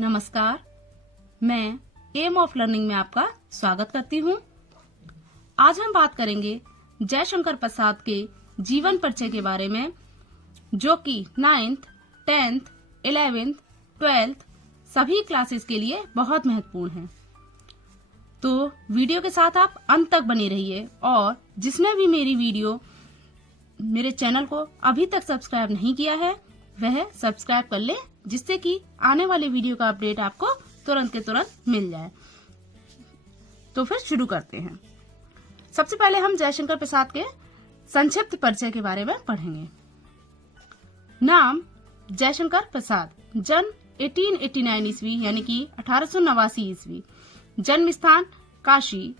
नमस्कार, मैं M of learning में आपका स्वागत करती हूँ। आज हम बात करेंगे जयशंकर प्रसाद के जीवन परिचय के बारे में, जो कि 9th, 10th, 11th, 12th सभी क्लासेस के लिए बहुत महत्वपूर्ण है। तो वीडियो के साथ आप अंत तक बने रहिए और जिसने भी मेरे चैनल को अभी तक सब्सक्राइब नहीं किया है वह सब्सक्राइब कर ले, जिससे कि आने वाले वीडियो का अपडेट आपको तुरंत के तुरंत मिल जाए। तो फिर शुरू करते हैं। सबसे पहले हम जयशंकर प्रसाद के संक्षिप्त परिचय के बारे में पढ़ेंगे। नाम जयशंकर प्रसाद, जन्म 1889 ईस्वी यानी कि 1889 ईस्वी, जन्म स्थान काशी,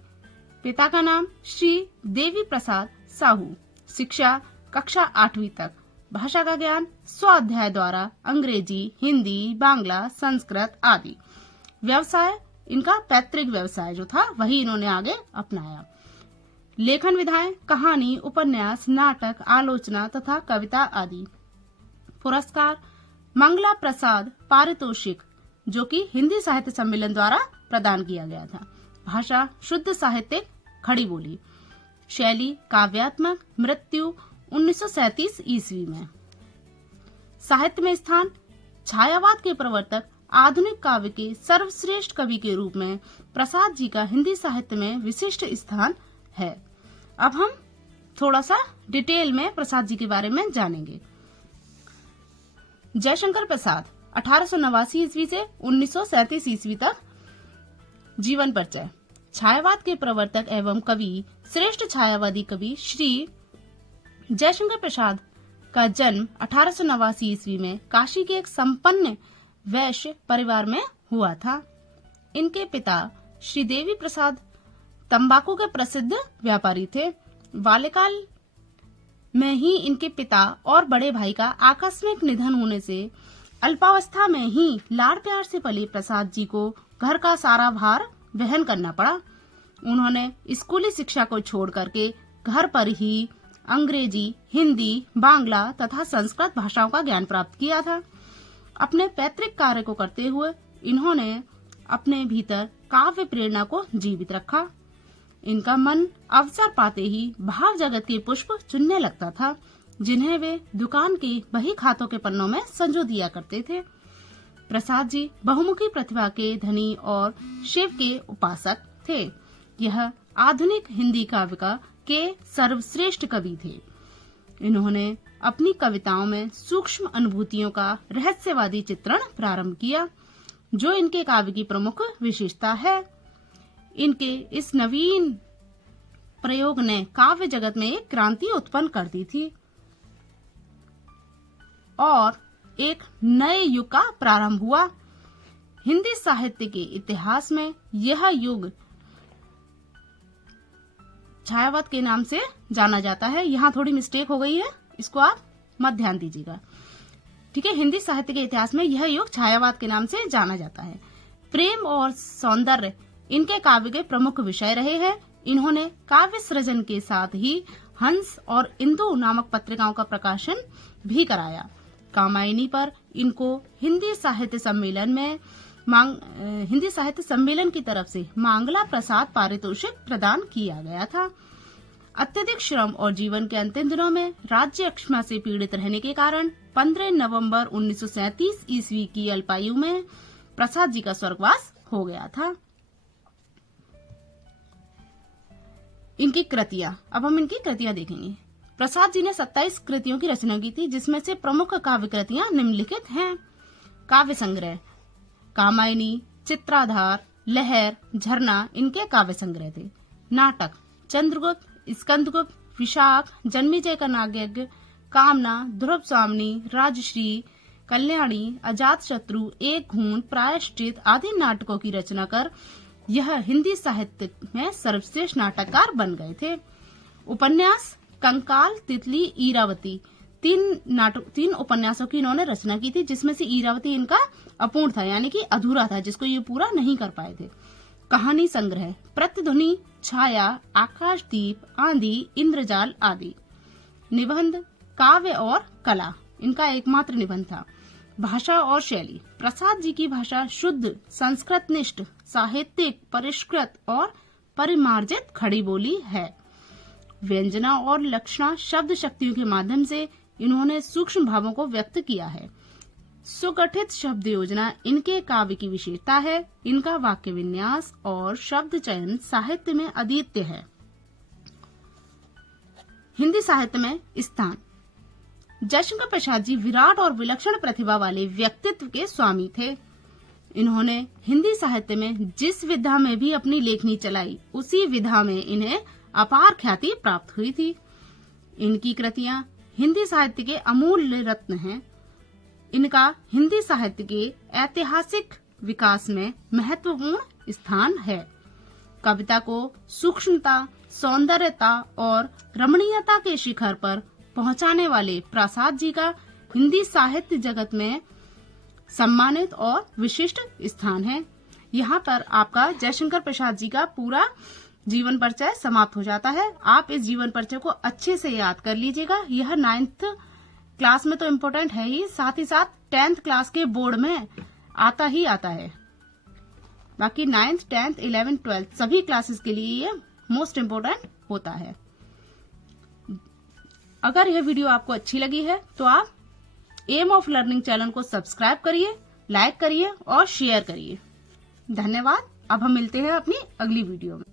पिता का नाम श्री देवी प्रसाद साहू, शिक्षा कक्षा 8वीं तक, भाषा का ज्ञान स्वाध्याय द्वारा अंग्रेजी, हिंदी, बांग्ला, संस्कृत आदि। व्यवसाय इनका पैतृक व्यवसाय जो था वही इन्होंने आगे अपनाया। लेखन विधाएं कहानी, उपन्यास, नाटक, आलोचना तथा कविता आदि। पुरस्कार मंगला प्रसाद पारितोषिक, जो कि हिंदी साहित्य सम्मेलन द्वारा प्रदान किया गया था। भाषा शुद्ध साहित्यिक खड़ी बोली। शैली काव्यात्मक, मृत्यु 1937 ईस्वी में। साहित्य में स्थान छायावाद के प्रवर्तक, आधुनिक काव्य के सर्वश्रेष्ठ कवि के रूप में प्रसाद जी का हिंदी साहित्य में विशिष्ट स्थान है। अब हम थोड़ा सा डिटेल में प्रसाद जी के बारे में जानेंगे। जयशंकर प्रसाद 1889 ईस्वी से 1937 ईस्वी तक जीवन परिचय। छायावाद के प्रवर्तक एवं कवि, श्रेष्ठ छायावादी कवि श्री जयशंकर प्रसाद का जन्म 1889 ईस्वी में काशी के एक संपन्न वैश्य परिवार में हुआ था। इनके पिता श्री देवी प्रसाद तंबाकू के प्रसिद्ध व्यापारी थे। बाल्यकाल में ही इनके पिता और बड़े भाई का आकस्मिक निधन होने से अल्पावस्था में ही लाड़ प्यार से पले प्रसाद जी को घर का सारा भार वहन करना पड़ा। उन्होंने स्कूली शिक्षा को छोड़ करके घर पर ही अंग्रेजी, हिंदी, बांग्ला तथा संस्कृत भाषाओं का ज्ञान प्राप्त किया था। अपने पैतृक कार्य को करते हुए इन्होंने अपने भीतर काव्य प्रेरणा को जीवित रखा। इनका मन अवसर पाते ही भाव जगत के पुष्प चुनने लगता था, जिन्हें वे दुकान के बही खातों के पन्नों में संजो दिया करते थे। प्रसाद जी बहुमुखी प्रतिभा के धनी और शिव के उपासक थे। यह आधुनिक हिंदी काव्य के सर्वश्रेष्ठ कवि थे। इन्होंने अपनी कविताओं में सूक्ष्म अनुभूतियों का रहस्यवादी चित्रण प्रारंभ किया, जो इनके काव्य की प्रमुख विशेषता है। इनके इस नवीन प्रयोग ने काव्य जगत में एक क्रांति उत्पन्न कर दी थी और एक नए युग का प्रारंभ हुआ। हिंदी साहित्य के इतिहास में यह युग छायावाद के नाम से जाना जाता है। यहाँ थोड़ी मिस्टेक हो गई है, इसको आप मत ध्यान दीजिएगा, ठीक है। हिंदी साहित्य के इतिहास में यह युग छायावाद के नाम से जाना जाता है। प्रेम और सौंदर्य इनके काव्य के प्रमुख विषय रहे हैं। इन्होंने काव्य सृजन के साथ ही हंस और इंदु नामक पत्रिकाओं का प्रकाशन भी कराया। कामायनी पर इनको हिंदी साहित्य सम्मेलन की तरफ से मंगला प्रसाद पारितोषिक प्रदान किया गया था। अत्यधिक श्रम और जीवन के अंतिम दिनों में राज्य अक्षमा से पीड़ित रहने के कारण 15 नवंबर 1937 ईस्वी की अल्पायु में प्रसाद जी का स्वर्गवास हो गया था। इनकी कृतियां, अब हम इनकी कृतियां देखेंगे। प्रसाद जी ने 27 कृतियों की रचना की थी, जिसमें से प्रमुख काव्य कृतियां निम्नलिखित हैं। काव्य संग्रह कामायनी, चित्राधार, लहर, झरना इनके काव्य संग्रह थे। नाटक चंद्रगुप्त, स्कंदगुप्त, विशाख, जन्मेजय का नागयज्ञ, कामना, ध्रुव स्वामिनी, राजश्री, कल्याणी, अजात शत्रु, एक घूंट, प्रायश्चित आदि नाटकों की रचना कर यह हिंदी साहित्य में सर्वश्रेष्ठ नाटककार बन गए थे। उपन्यास कंकाल, तितली, ईरावती, तीन उपन्यासों की इन्होंने रचना की थी, जिसमें से ईरावती इनका अपूर्ण था, यानी कि अधूरा था, जिसको ये पूरा नहीं कर पाए थे। कहानी संग्रह प्रतिध्वनि, छाया, आकाशदीप, आंधी, इंद्रजाल आदि। निबंध काव्य और कला इनका एकमात्र निबंध था। भाषा और शैली। प्रसाद जी की भाषा शुद्ध, संस्कृतनिष्ठ, साहित्यिक, परिष्कृत और परिमार्जित खड़ी बोली है। व्यंजना और लक्षणा शब्द शक्तियों के माध्यम से इन्होंने सूक्ष्म भावों को व्यक्त किया है। सुगठित शब्द योजना इनके काव्य की विशेषता है। इनका वाक्य विन्यास और शब्द चयन साहित्य में अद्वितीय है। हिंदी साहित्य में स्थान। जयशंकर प्रसाद जी विराट और विलक्षण प्रतिभा वाले व्यक्तित्व के स्वामी थे। इन्होंने हिंदी साहित्य में जिस विधा में भी अपनी लेखनी चलाई, उसी विधा में इन्हें अपार ख्याति प्राप्त हुई थी। इनकी कृतियां हिंदी साहित्य के अमूल्य रत्न हैं। इनका हिंदी साहित्य के ऐतिहासिक विकास में महत्वपूर्ण स्थान है। कविता को सूक्ष्मता, सौंदर्यता और रमणीयता के शिखर पर पहुंचाने वाले प्रसाद जी का हिंदी साहित्य जगत में सम्मानित और विशिष्ट स्थान है। यहाँ पर आपका जयशंकर प्रसाद जी का पूरा जीवन परिचय समाप्त हो जाता है। आप इस जीवन परिचय को अच्छे से याद कर लीजिएगा। यह 9th क्लास में तो इम्पोर्टेंट है ही, साथ 10th क्लास के बोर्ड में आता ही आता है। बाकी 9th, 10th, 11th, 12th सभी क्लासेस के लिए ये मोस्ट इम्पोर्टेंट होता है। अगर यह वीडियो आपको अच्छी लगी है तो आप एम ऑफ लर्निंग चैनल को सब्सक्राइब करिए, लाइक करिए और शेयर करिए। धन्यवाद। अब हम मिलते हैं अपनी अगली वीडियो में।